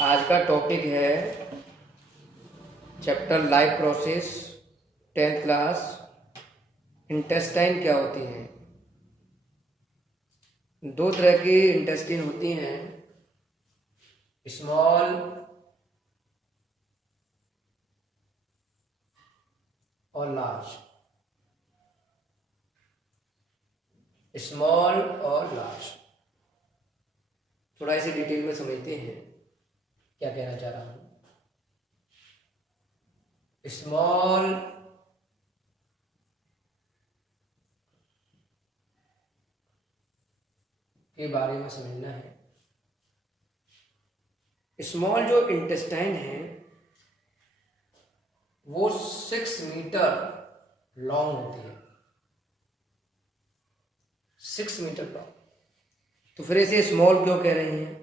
आज का टॉपिक है chapter life process 10th class. Intestine क्या होती है। दो तरह की इंटेस्टाइन होती हैं, स्मॉल और लार्ज। स्मॉल और लार्ज थोड़ा इसे डिटेल में समझते हैं क्या कहना चाह रहा हूं। स्मॉल के बारे में समझना है। स्मॉल जो इंटेस्टाइन है वो 6 मीटर लॉन्ग होती है, 6 मीटर लॉन्ग। तो फिर इसे स्मॉल क्यों कह रही हैं।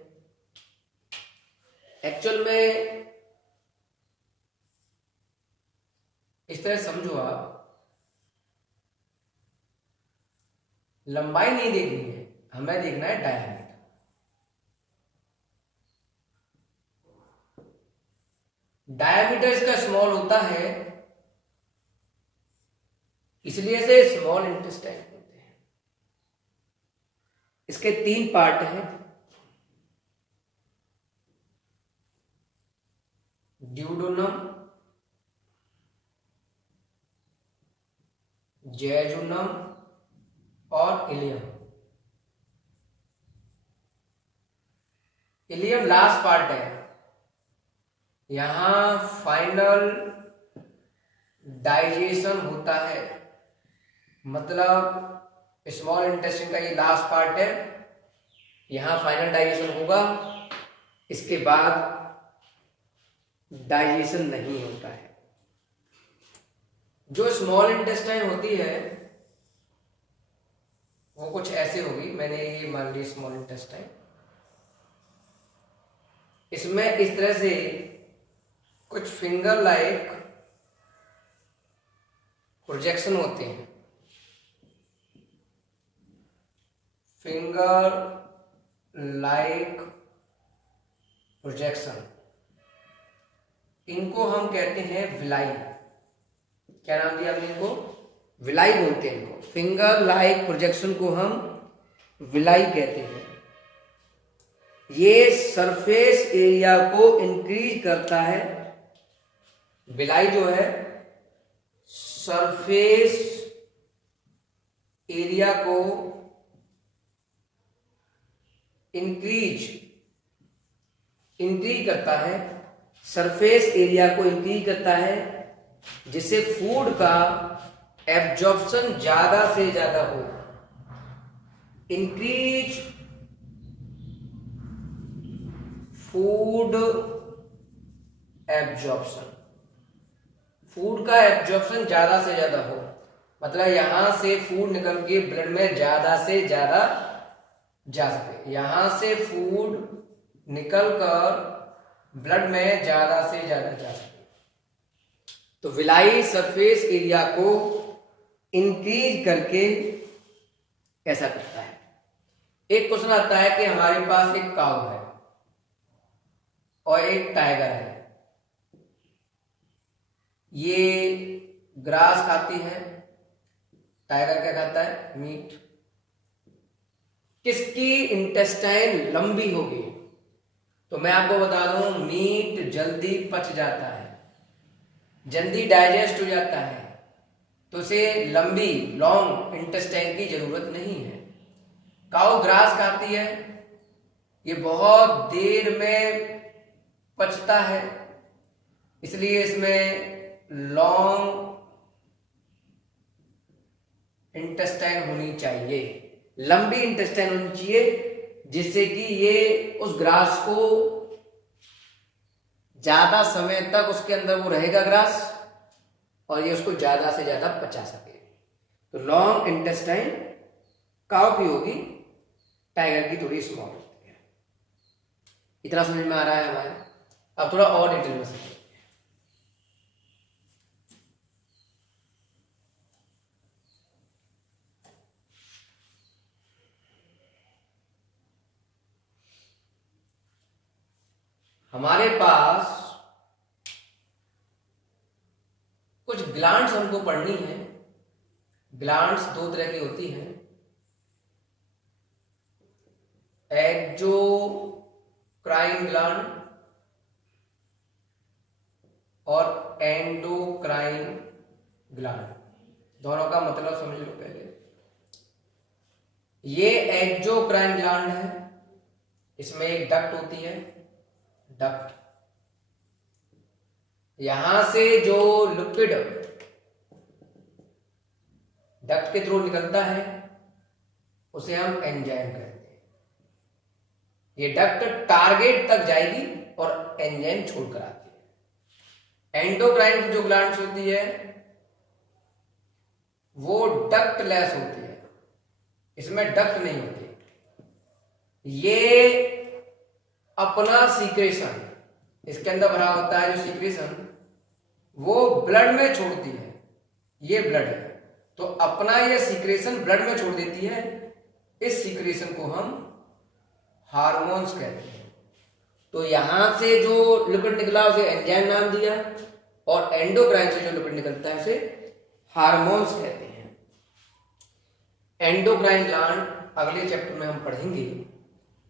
एक्चुअल में इस तरह समझो, आप लंबाई नहीं देखनी है, हमें देखना है डायमीटर। डायमीटर इसका स्मॉल होता है, इसलिए से स्मॉल इंटेस्टाइन होते हैं। इसके 3 पार्ट हैं, ड्यूडेनम, जेजुनम और इलियम। इलियम लास्ट पार्ट है, यहां फाइनल डाइजेशन होता है। मतलब स्मॉल इंटेस्टाइन का ये लास्ट पार्ट है, यहां फाइनल डाइजेशन होगा, इसके बाद डाइजेशन नहीं होता है। जो स्मॉल इंटेस्टाइन होती है वो कुछ ऐसे होगी, मैंने ये मान ली स्मॉल इंटेस्टाइन। इसमें इस तरह से कुछ फिंगर लाइक प्रोजेक्शन होते हैं, फिंगर लाइक प्रोजेक्शन। इनको हम कहते हैं विलाई। क्या नाम दिया हमने इनको? विलाई बोलते हैं इनको। फिंगर लाइक प्रोजेक्शन को हम विलाई कहते हैं। ये सरफेस एरिया को इंक्रीज करता है। विलाई जो है सरफेस एरिया को इंक्रीज करता है, सरफेस एरिया को इंक्रीज करता है, जिससे फूड का एब्जॉर्प्शन ज्यादा से ज्यादा हो। इंक्रीज फूड एब्जॉर्प्शन, फूड का एब्जॉर्प्शन ज्यादा से ज्यादा हो। मतलब यहां से फूड निकल के ब्लड में ज्यादा से ज्यादा जा सके, यहां से फूड निकल कर ब्लड में ज्यादा से ज्यादा जा सके। तो विलाई सरफेस एरिया को इंक्रीज करके ऐसा करता है। एक क्वेश्चन आता है कि हमारे पास एक काऊ है और एक टाइगर है, ये ग्रास खाती है, टाइगर क्या खाता है? मीट। किसकी इंटेस्टाइन लंबी होगी? तो मैं आपको बता दूं, मीट जल्दी पच जाता है, जल्दी डाइजेस्ट हो जाता है, तो उसे लंबी लॉन्ग इंटेस्टाइन की जरूरत नहीं है। काऊ ग्रास खाती है, ये बहुत देर में पचता है, इसलिए इसमें लॉन्ग इंटेस्टाइन होनी चाहिए, लंबी इंटेस्टाइन होनी चाहिए, जिससे कि ये उस ग्रास को ज्यादा समय तक उसके अंदर वो रहेगा ग्रास, और ये उसको ज्यादा से ज्यादा पचा सके। तो लॉन्ग इंटेस्टाइन काऊ की होगी, टाइगर की थोड़ी स्मॉल होती है। इतना समझ में आ रहा है हमारे? अब थोड़ा और डिटेल में समझें। हमारे पास कुछ ग्लैंड्स हमको पढ़नी है। ग्लैंड्स दो तरह की होती हैं, एक्सोक्राइन ग्लैंड और एंडोक्राइन ग्लैंड। दोनों का मतलब समझ लो पहले। ये एक्सोक्राइन ग्लैंड है, इसमें एक डक्ट होती है, डक्ट। यहां से जो लिक्विड डक्ट के थ्रू निकलता है उसे हम एंजाइम कहते हैं। ये डक्ट टारगेट तक जाएगी और एंजाइम छोड़कर आती है। एंडोक्राइन जो ग्लैंड्स होती है वो डक्ट लेस होती है, इसमें डक्ट नहीं होती। ये अपना सीक्रेशन इसके अंदर भरा होता है, जो सीक्रेशन वो ब्लड में छोड़ती है। ये ब्लड है तो अपना ये सीक्रेशन ब्लड में छोड़ देती है। इस सीक्रेशन को हम हार्मोन्स कहते हैं। तो यहां से जो लिक्विड निकला उसे एंजाइम नाम दिया, और एंडोक्राइन से जो लिक्विड निकलता है उसे हार्मोन्स कहते हैं। एंडोक्राइन ग्लैंड अगले चैप्टर में हम पढ़ेंगे।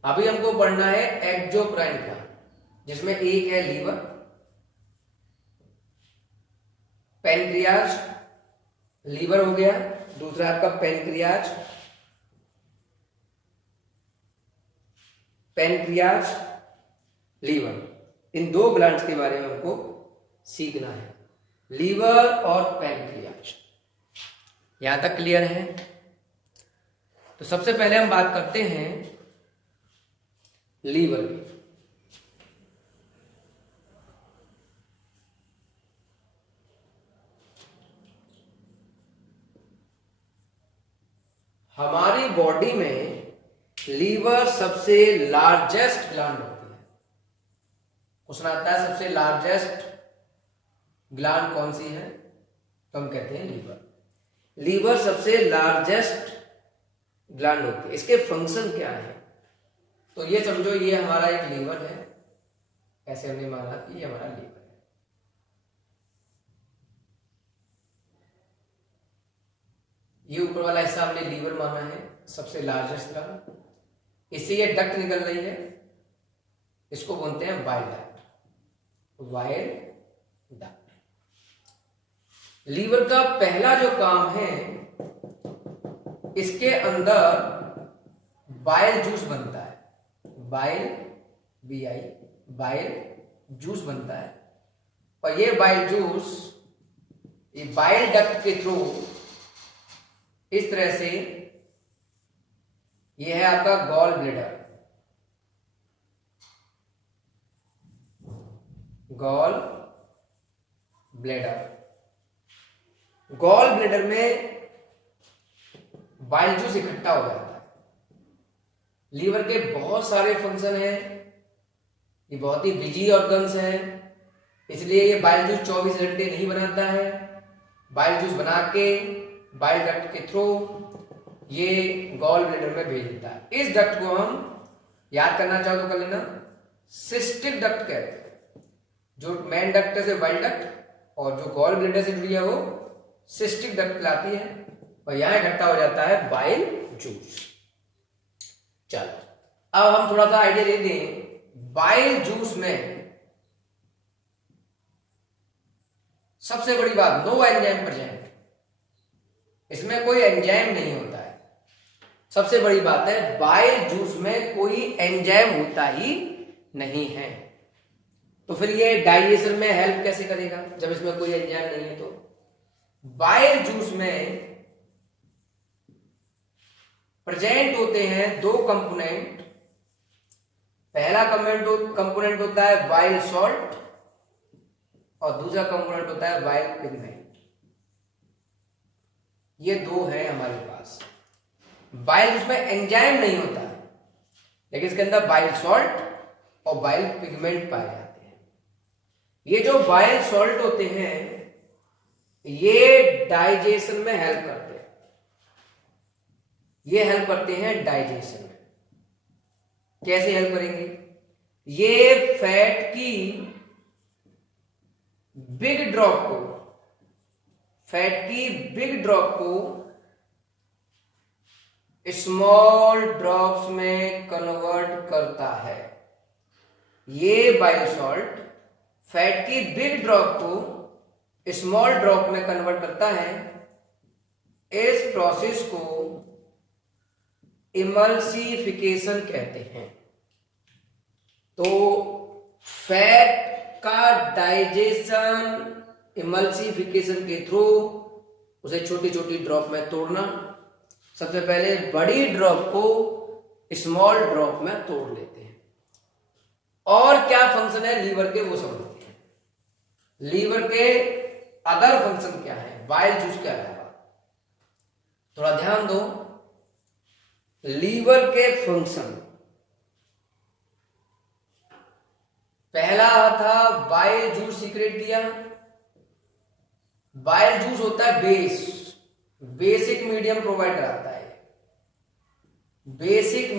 अभी हमको पढ़ना है एक्सोक्राइन ग्लैंड, जिसमें एक है लीवर, पैनक्रियाज, लीवर हो गया, दूसरा आपका पैनक्रियाज, पैनक्रियाज, लीवर। इन दो ग्लैंड्स के बारे में हमको सीखना है, लीवर और पैनक्रियाज। यहां तक क्लियर है? तो सबसे पहले हम बात करते हैं लीवर की। हमारी बॉडी में लीवर सबसे लार्जेस्ट ग्लैंड होती है। क्वेश्चन आता है सबसे लार्जेस्ट ग्लैंड कौन सी है, तो हम कहते हैं लीवर। लीवर सबसे लार्जेस्ट ग्लैंड होती है। इसके फंक्शन क्या है, तो ये समझो ये हमारा एक लीवर है, ऐसे हमने माना कि ये हमारा लीवर है। ये ऊपर वाला हिस्सा हमने लीवर माना है, सबसे लार्जेस्ट ग्लैंड। इससे ये डक्ट निकल रही है, इसको बोलते हैं bile duct, bile duct. Liver का पहला जो काम है, इसके अंदर बाइल जूस बनता है, बाइल BI बाइल जूस बनता है। और ये बाइल जूस ये बाइल डक्ट के थ्रू इस तरह से, ये है आपका gall bladder, gall bladder. Gall bladder में बाइल जूस इकट्ठा हो जाता है। लीवर के बहुत सारे फंक्शन हैं, ये बहुत ही बिजी ऑर्गन्स है, इसलिए ये बाइल जूस 24 घंटे नहीं बनाता है। बाइल जूस बना के बाइल डक्ट के थ्रू ये गॉल ब्लैडर में भेज देता है। इस डक्ट को हम याद करना चाहो तो कर लेना, सिस्टिक डक्ट कहते हैं। जो मेन डक्ट से बाइल डक्ट, और जो गॉल ब्लैडर से जुड़ी है वो सिस्टिक डक्ट कहलाती है, और यहां इकट्ठा हो जाता है बाइल जूस। चलो अब हम थोड़ा सा आइडिया दे दें। बाइल जूस में सबसे बड़ी बात, नो एंजाइम प्रेजेंट, इसमें कोई एंजाइम नहीं होता है। सबसे बड़ी बात है, बाइल जूस में कोई एंजाइम होता ही नहीं है। तो फिर ये डाइजेशन में हेल्प कैसे करेगा जब इसमें कोई एंजाइम नहीं है? तो बाइल जूस में प्रेजेंट होते हैं दो कंपोनेंट। पहला कंपोनेंट होता है बाइल सॉल्ट, और दूसरा कंपोनेंट होता है बाइल पिगमेंट। ये दो है हमारे पास। बाइल जूस में एंजाइम नहीं होता, लेकिन इसके अंदर बाइल सॉल्ट और बाइल पिगमेंट पाए जाते हैं। ये जो बाइल सॉल्ट होते हैं ये डाइजेशन में हेल्प करते हैं, ये हेल्प करते हैं डाइजेशन में। कैसे हेल्प करेंगे? ये फैट की बिग ड्रॉप को स्मॉल ड्रॉप्स में कन्वर्ट करता है। ये बायोसॉल्ट फैट की बिग ड्रॉप को स्मॉल ड्रॉप में कन्वर्ट करता है। इस प्रोसेस को इमल्सिफिकेशन कहते हैं। तो फैट का डाइजेशन इमल्सिफिकेशन के थ्रू उसे छोटी छोटी ड्रॉप में तोड़ना। सबसे पहले बड़ी ड्रॉप को स्मॉल ड्रॉप में तोड़ लेते हैं। और क्या फंक्शन है लीवर के वो समझते हैं। लीवर के अदर फंक्शन क्या है बाइल जूस के अलावा, थोड़ा ध्यान दो। लीवर के फंक्शन, पहला था बाइल जूस सीक्रेट किया। बाइल जूस होता है बेसिक मीडियम प्रोवाइड कराता है। Basic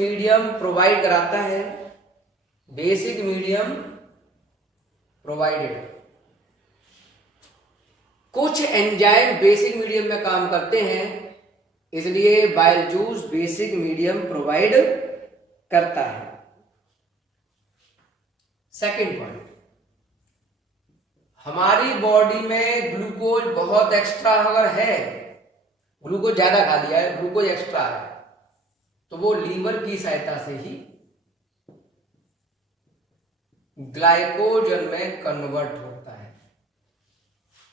medium provided. कुछ एंजाइम बेसिक मीडियम में काम करते हैं, इसलिए bile juice basic medium provide करता है। सेकंड पॉइंट, हमारी बॉडी में ग्लूकोज बहुत एक्स्ट्रा अगर है, ग्लूकोज ज्यादा खा लिया है, ग्लूकोज एक्स्ट्रा है, तो वो लीवर की सहायता से ही ग्लाइकोजन में कन्वर्ट होता है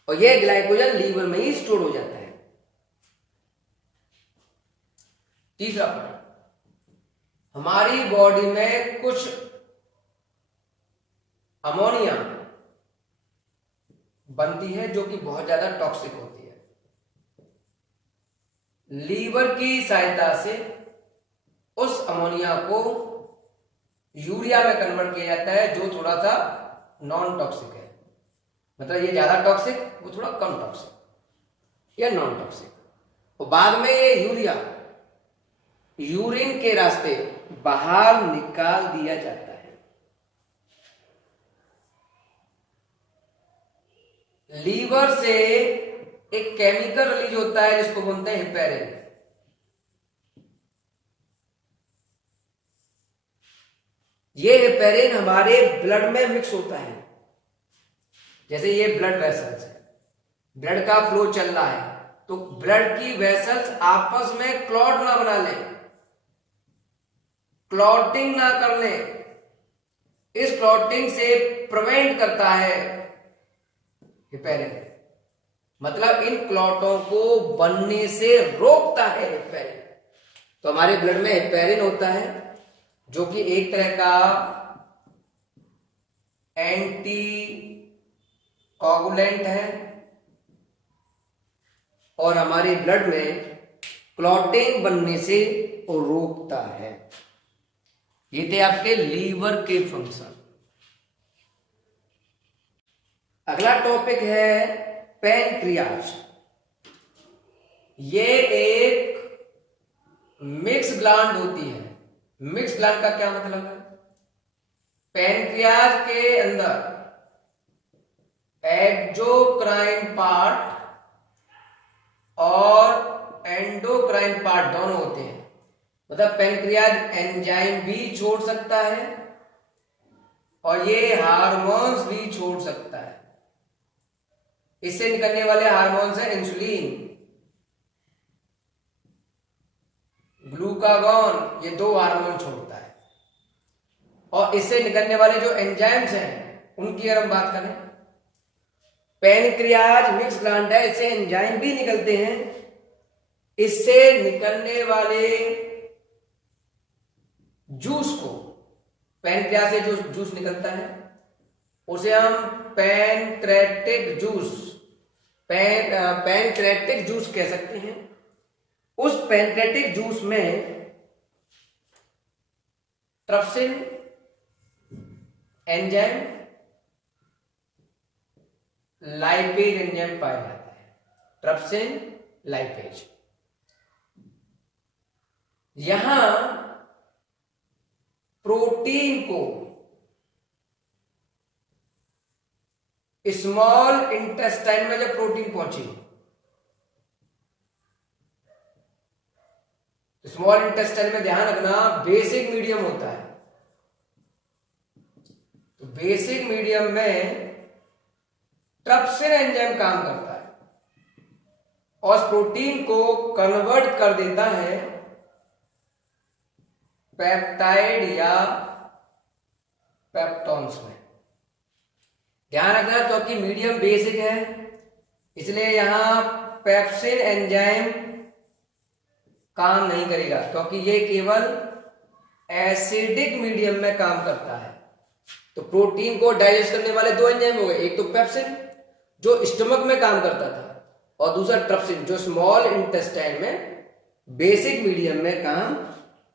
और यह ग्लाइकोजन लीवर में ही स्टोर हो जाता है। तीसरा पॉइंट, हमारी बॉडी में कुछ अमोनिया बनती है जो कि बहुत ज्यादा टॉक्सिक होती है। लीवर की सहायता से उस अमोनिया को यूरिया में कन्वर्ट किया जाता है जो थोड़ा सा नॉन टॉक्सिक है। मतलब ये ज्यादा टॉक्सिक, वो थोड़ा कम टॉक्सिक या नॉन टॉक्सिक। और बाद में ये यूरिया यूरिन के रास्ते बाहर निकाल दिया जाता है। लीवर से एक केमिकल रिलीज होता है जिसको बोलते हैं हेपेरिन। ये हेपेरिन हमारे ब्लड में मिक्स होता है। जैसे ये ब्लड वेसल्स है, ब्लड का फ्लो चल रहा है, तो ब्लड की वेसल्स आपस में क्लॉट ना बना ले, क्लॉटिंग ना कर ले, इस क्लॉटिंग से प्रिवेंट करता है हेपेरिन। मतलब इन क्लॉटों को बनने से रोकता है हेपेरिन। तो हमारे ब्लड में हेपेरिन होता है जो कि एक तरह का एंटी कोगुलेंट है और हमारे ब्लड में क्लॉटिंग बनने से वो रोकता है। ये थे आपके लीवर के फंक्शन। अगला टॉपिक है पैनक्रियाज। ये एक मिक्स ग्लैंड होती है। मिक्स ग्लैंड का क्या मतलब है? पैनक्रियाज के अंदर एक्सोक्राइन पार्ट और एंडोक्राइन पार्ट दोनों होते हैं। मतलब पैनक्रियाज एंजाइम भी छोड़ सकता है और ये हार्मोन्स भी छोड़ सकता है। इससे निकलने वाले हार्मोन्स हैं इंसुलिन, ग्लूकागॉन, ये दो हार्मोन छोड़ता है। और इससे निकलने वाले जो एंजाइम्स हैं उनकी अगर हम बात करें, पैनक्रियाज मिक्स ग्लैंड है, इससे एंजाइम भी निकलते हैं। इससे निकलने वाले जूस को, पैनक्रियाज से जो जूस निकलता है उसे हम पैनक्रेटिक जूस कह सकते हैं। उस पैनक्रेटिक जूस में ट्रिप्सिन एंजाइम, लाइपेज एंजाइम पाया जाता है। Trypsin, lipase. यहां प्रोटीन को स्मॉल इंटेस्टाइन में जब प्रोटीन पहुंची, स्मॉल इंटेस्टाइन में ध्यान रखना बेसिक मीडियम होता है, तो बेसिक मीडियम में ट्रिप्सिन एंजाइम काम करता है और उस प्रोटीन को कन्वर्ट कर देता है पेप्टाइड या पेप्टॉन्स में। ध्यान रखना क्योंकि मीडियम बेसिक है, इसलिए यहां पेप्सिन एंजाइम काम नहीं करेगा, क्योंकि ये केवल एसिडिक मीडियम में काम करता है। तो प्रोटीन को डाइजेस्ट करने वाले दो एंजाइम हो गए, एक तो पेप्सिन जो स्टमक में काम करता था, और दूसरा ट्रिप्सिन जो स्मॉल इंटेस्टाइन में बेसिक मीडियम में काम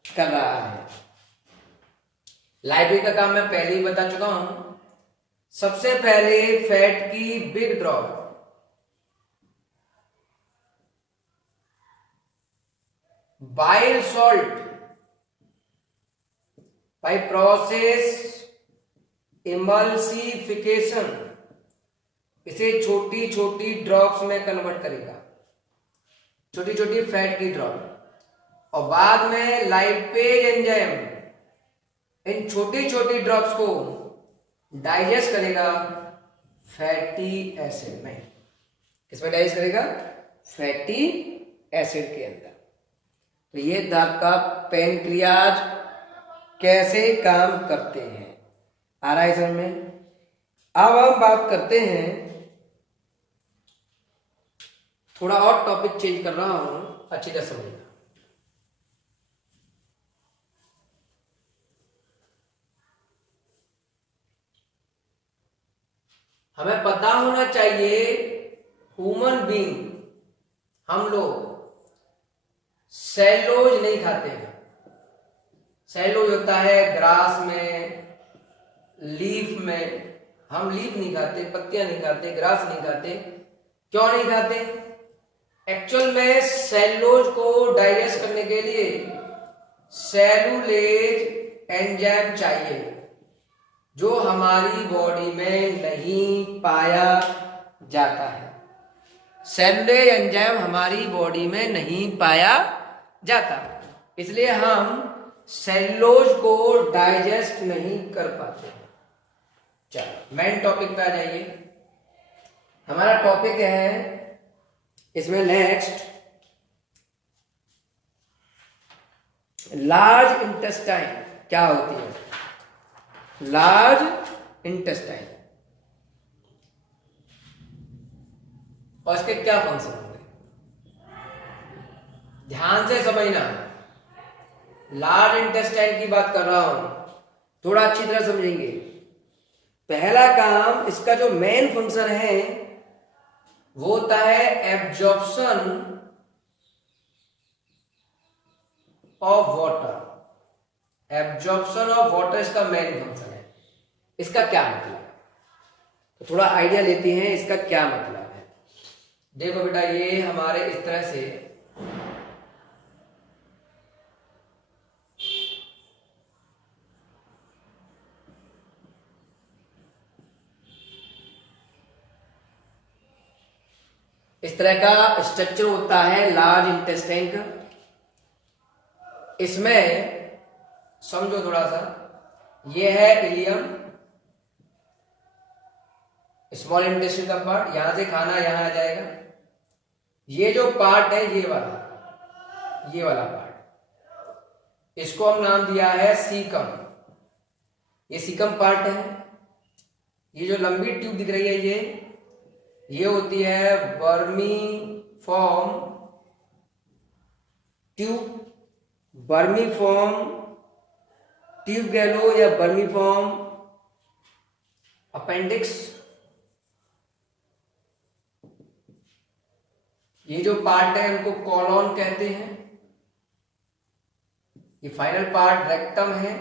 कर रहा है। लाइब्रेरी का काम मैं पहले ही बता चुका हूं। सबसे पहले फैट की big drop, bile salt by process emulsification इसे छोटी छोटी ड्रॉप्स में कन्वर्ट करेगा, छोटी छोटी फैट की ड्रॉप, और बाद में लाइपेज एंजाइम इन छोटी छोटी ड्रॉप्स को डाइजेस्ट करेगा फैटी एसिड में। किसमें डाइजेस्ट करेगा? फैटी एसिड के अंदर। तो ये था आपका पैनक्रियाज कैसे काम करते हैं, आ रहा है समझ में। अब हम बात करते हैं, थोड़ा और टॉपिक चेंज कर रहा हूं, अच्छी तरह समझना। हमें पता होना चाहिए ह्यूमन बीइंग, हम लोग सेलोज नहीं खाते हैं। सेलोज होता है ग्रास में, लीफ में। हम लीफ नहीं खाते, पत्तियां नहीं खाते, ग्रास नहीं खाते। क्यों नहीं खाते? एक्चुअल में सेलोज को डाइजेस्ट करने के लिए सेलुलेज एंजाइम चाहिए, जो हमारी बॉडी में नहीं पाया जाता है। सेलुलेज एंजाइम हमारी बॉडी में नहीं पाया जाता, इसलिए हम सेलुलोज को डाइजेस्ट नहीं कर पाते। चलो मेन टॉपिक पे आ जाइए। हमारा टॉपिक है इसमें नेक्स्ट, लार्ज इंटेस्टाइन क्या होती है। लार्ज इंटेस्टाइन और इसके क्या फंक्शन होंगे, ध्यान से समझना। लार्ज इंटेस्टाइन की बात कर रहा हूं, थोड़ा अच्छी तरह समझेंगे। पहला काम इसका जो मेन फंक्शन है वो होता है absorption of water. Absorption of water इसका मेन फंक्शन है। इसका क्या मतलब है, तो थोड़ा आइडिया लेते हैं इसका क्या मतलब है। देखो बेटा, ये हमारे इस तरह से इस तरह का स्ट्रक्चर होता है लार्ज इंटेस्टाइन का। इसमें समझो थोड़ा सा, ये है इलियम, स्मॉल इंटेस्टाइन का पार्ट, यहां से खाना यहां आ जाएगा। ये जो पार्ट है ये वाला पार्ट, इसको हम नाम दिया है सीकम। ये सीकम पार्ट है। ये जो लंबी ट्यूब दिख रही है ये होती है बर्मी फॉर्म ट्यूब। बर्मी फॉर्म ट्यूब कह लो या बर्मी फॉर्म अपेंडिक्स। ये जो पार्ट है उनको कॉलोन कहते हैं। ये फाइनल पार्ट रेक्टम है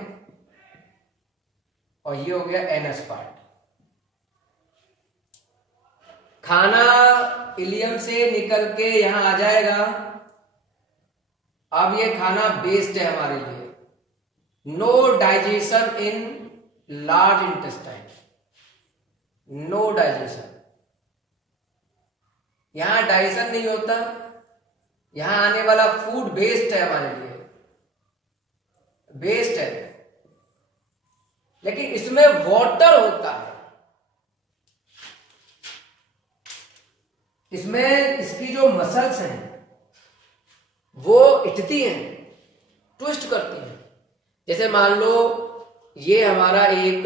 और ये हो गया एनस पार्ट। खाना इलियम से निकल के यहां आ जाएगा। अब ये खाना बेस्ड है हमारे लिए। No digestion in large intestine. No digestion. यहां डाइजेशन नहीं होता, यहां आने वाला फूड वेस्ट है, हमारे लिए वेस्ट है। लेकिन इसमें वाटर होता है, इसमें इसकी जो मसल्स हैं वो हिटती हैं, ट्विस्ट करती हैं। जैसे मान लो ये हमारा एक,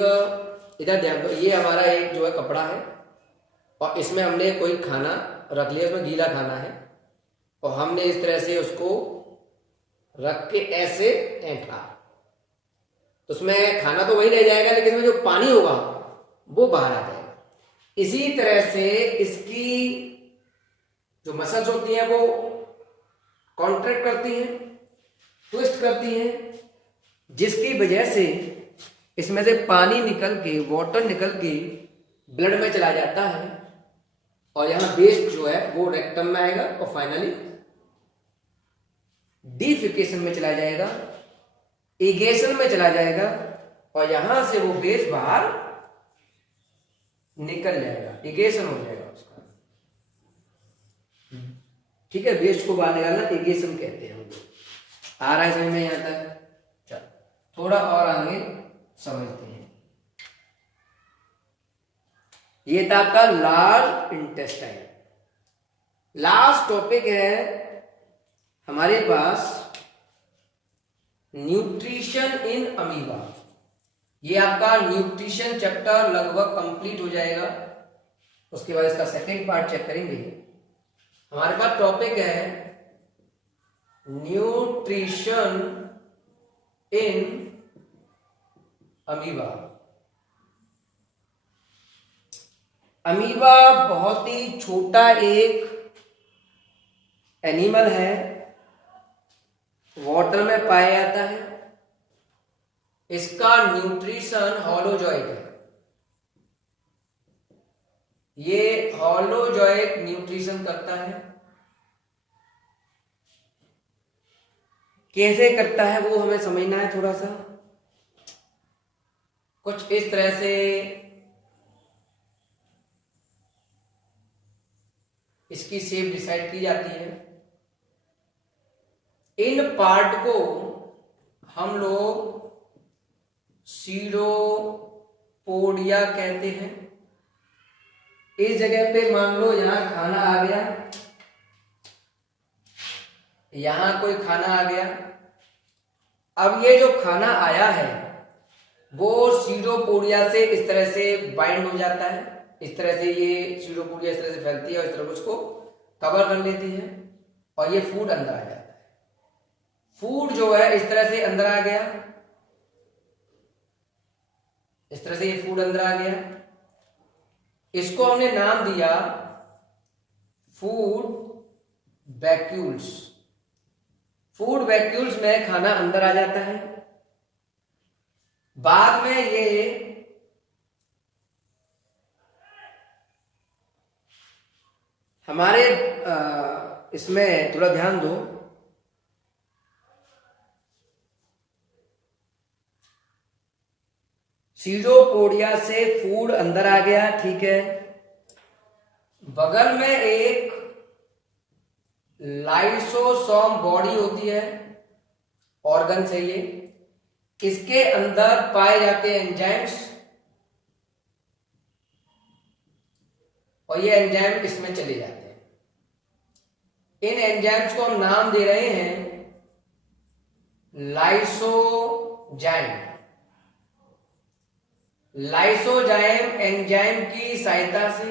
इधर ध्यान दो, ये हमारा एक जो है कपड़ा है और इसमें हमने कोई खाना रख लिया, इसमें गीला खाना है और हमने इस तरह से उसको रख के ऐसे ऐंठा, तो उसमें खाना तो वही रह जाएगा लेकिन इसमें जो पानी होगा वो बाहर आ जाएगा। इसी तरह से इसकी जो मसल्स होती हैं वो कॉन्ट्रैक्ट करती हैं, ट्विस्ट करती हैं, जिसकी वजह से इसमें से पानी निकल के, वाटर निकल के ब्लड में चला जाता है और यहां वेस्ट जो है वो रेक्टम में आएगा और फाइनली डिफिकेशन में चला जाएगा, इगेशन में चला जाएगा और यहां से वो वेस्ट बाहर निकल जाएगा, इगेशन हो जाएगा उसका। ठीक है, वेस्ट को बाहर निकालना इगेशन कहते हैं हम लोग। आ रहा है समझ में यहां तक? चलो थोड़ा और आगे समझते हैं। ये था आपका लार्ज इंटेस्टाइन। लास्ट टॉपिक है हमारे पास न्यूट्रिशन इन अमीबा। ये आपका न्यूट्रिशन चैप्टर लगभग कंप्लीट हो जाएगा, उसके बाद इसका सेकंड पार्ट चेक करेंगे। हमारे पास टॉपिक है न्यूट्रिशन इन अमीबा। अमीबा बहुत ही छोटा एक एनिमल है, वाटर में पाया जाता है। इसका न्यूट्रिशन होलोजोइक है, ये होलोजोइक न्यूट्रिशन करता है। कैसे करता है वो हमें समझना है थोड़ा सा। कुछ इस तरह से इसकी शेप डिसाइड की जाती है। इन पार्ट को हम लोग सीरोपोडिया कहते हैं। इस जगह पे मान लो यहां खाना आ गया, यहां कोई खाना आ गया। अब ये जो खाना आया है वो सीरोपोडिया से इस तरह से बाइंड हो जाता है, इस तरह से ये सीरोपोडिया इस तरह से फैलती है और इस तरह उसको कवर कर लेती है और ये फूड अंदर आ जाता है। फूड जो है इस तरह से अंदर आ गया, इस तरह से ये फूड अंदर आ गया। इसको हमने नाम दिया फूड वैक्यूल्स। फूड वैक्यूल्स में खाना अंदर आ जाता है। बाद में ये हमारे इसमें थोड़ा ध्यान दो, सीरोपोडिया से फूड अंदर आ गया, ठीक है। बगल में एक लाइसोसोम बॉडी होती है, ऑर्गन से ये, इसके अंदर पाए जाते हैं एंजाइम्स और ये एंजाइम इसमें चले जाते हैं। इन एंजाइम्स को हम नाम दे रहे हैं लाइसोजाइम। लाइसोजाइम एंजाइम की सहायता से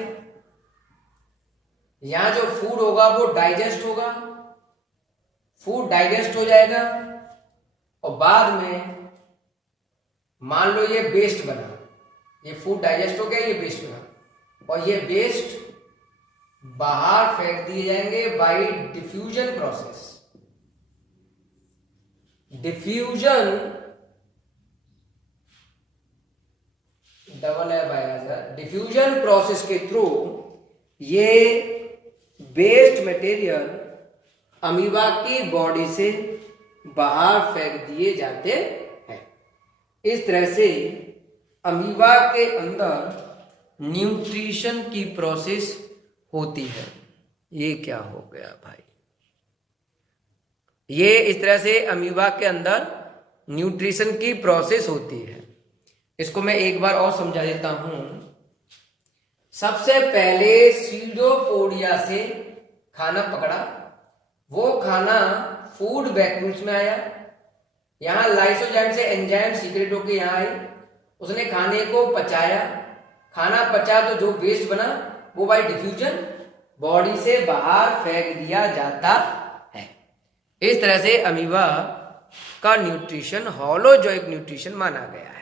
यहां जो फूड होगा वो डाइजेस्ट होगा, फूड डाइजेस्ट हो जाएगा और बाद में मान लो ये वेस्ट बना, ये फूड डाइजेस्ट हो गया, ये वेस्ट बना और ये वेस्ट बाहर फेंक दिए जाएंगे bye diffusion process. Diffusion process के थ्रू ये वेस्ट मटेरियल अमीबा की बॉडी से बाहर फेंक दिए जाते हैं। इस तरह से अमीबा के अंदर न्यूट्रिशन की प्रोसेस होती है। ये क्या हो गया भाई, ये इस तरह से अमीबा के अंदर न्यूट्रिशन की प्रोसेस होती है। इसको मैं एक बार और समझा देता हूं। सबसे पहले सीडोपोडिया से खाना पकड़ा, वो खाना फूड वैक्यूल्स में आया, यहां लाइसोजाइम से एंजाइम सीक्रेट होकर यहां आई, उसने खाने को पचाया, खाना पचा तो जो वेस्ट बना वो बाय डिफ्यूजन बॉडी से बाहर फेंक दिया जाता है। इस तरह से अमीबा का न्यूट्रिशन होलोजोइक न्यूट्रिशन माना गया।